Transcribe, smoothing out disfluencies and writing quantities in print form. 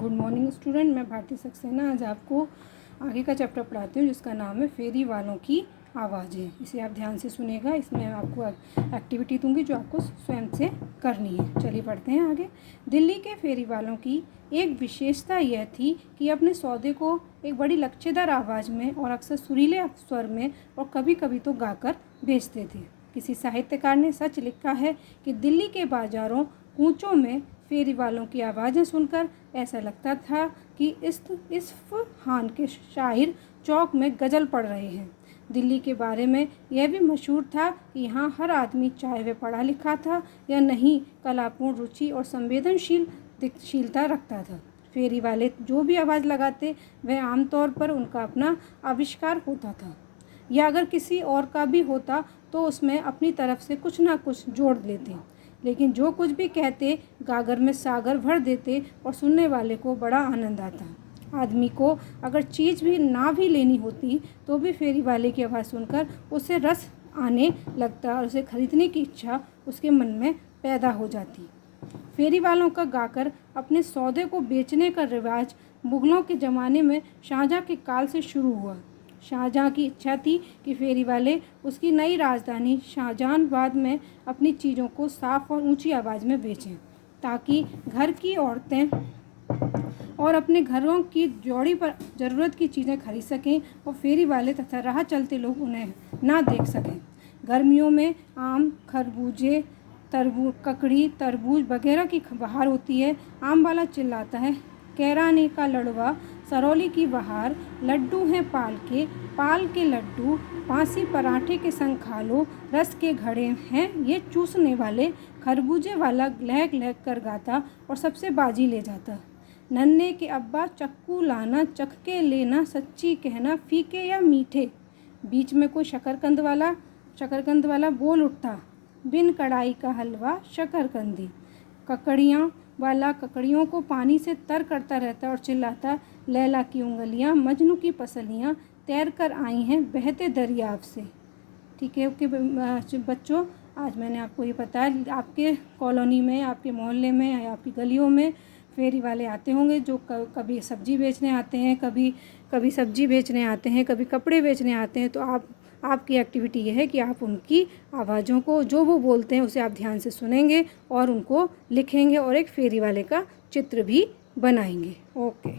Good morning student, मैं भारती सक्सेना आज आपको आगे का चैप्टर पढ़ाती हूँ जिसका नाम है फेरी वालों की आवाज़ें। इसे आप ध्यान से सुनेगा। इसमें आपको एक्टिविटी दूंगी जो आपको स्वयं से करनी है। चलिए पढ़ते हैं आगे। दिल्ली के फेरी वालों की एक विशेषता यह थी कि अपने सौदे को एक बड़ी लचीदार आवाज़ में और अक्सर सुरीले स्वर में और कभी कभी तो गाकर बेचते थे। किसी साहित्यकार ने सच लिखा है कि दिल्ली के बाज़ारों कूचों में फेरी वालों की आवाज़ें सुनकर ऐसा लगता था कि इस्फ़हान के शायर चौक में गज़ल पढ़ रहे हैं। दिल्ली के बारे में यह भी मशहूर था कि यहाँ हर आदमी चाहे वह पढ़ा लिखा था या नहीं कलापूर्ण रुचि और संवेदनशीलता रखता था। फेरी वाले जो भी आवाज़ लगाते वह आमतौर पर उनका अपना आविष्कार होता था, या अगर किसी और का भी होता तो उसमें अपनी तरफ से कुछ ना कुछ जोड़ लेते, लेकिन जो कुछ भी कहते गागर में सागर भर देते और सुनने वाले को बड़ा आनंद आता। आदमी को अगर चीज़ भी ना भी लेनी होती तो भी फेरी वाले की आवाज़ सुनकर उसे रस आने लगता और उसे खरीदने की इच्छा उसके मन में पैदा हो जाती। फेरी वालों का गाकर अपने सौदे को बेचने का रिवाज मुग़लों के ज़माने में शाहजहाँ के काल से शुरू हुआ। शाहजहाँ की इच्छा थी कि फेरी वाले उसकी नई राजधानी शाहजहानाबाद में अपनी चीज़ों को साफ और ऊंची आवाज़ में बेचें, ताकि घर की औरतें और अपने घरों की जोड़ी पर ज़रूरत की चीज़ें खरीद सकें और फेरी वाले तथा राह चलते लोग उन्हें ना देख सकें। गर्मियों में आम, खरबूजे, ककड़ी, तरबूज वगैरह की बहार होती है। आम वाला चिल्लाता है, कैराने का लड़वा, सरौली की बहार, लड्डू हैं पाल के लड्डू, पासी पराठे के संग खा लो, रस के घड़े हैं ये चूसने वाले। खरबूजे वाला लहक लहक कर गाता और सबसे बाजी ले जाता। नन्हे के अब्बा चक्कू लाना, चख के लेना, सच्ची कहना, फीके या मीठे। बीच में कोई शकरकंद वाला बोल उठता, बिन कढ़ाई का हलवा शकरकंदी। ककड़ियाँ वाला ककड़ियों को पानी से तर करता रहता और चिल्लाता, लैला की उंगलियाँ, मजनू की पसलियाँ तैर कर आई हैं बहते दरियाव से। ठीक है ओके बच्चों, आज मैंने आपको ये बताया आपके कॉलोनी में, आपके मोहल्ले में या आपकी गलियों में फेरी वाले आते होंगे जो कभी सब्जी बेचने आते हैं, कभी सब्जी बेचने आते हैं, कभी कपड़े बेचने आते हैं। तो आपकी एक्टिविटी ये है कि आप उनकी आवाज़ों को जो वो बोलते हैं उसे आप ध्यान से सुनेंगे और उनको लिखेंगे और एक फेरी वाले का चित्र भी बनाएंगे। ओके।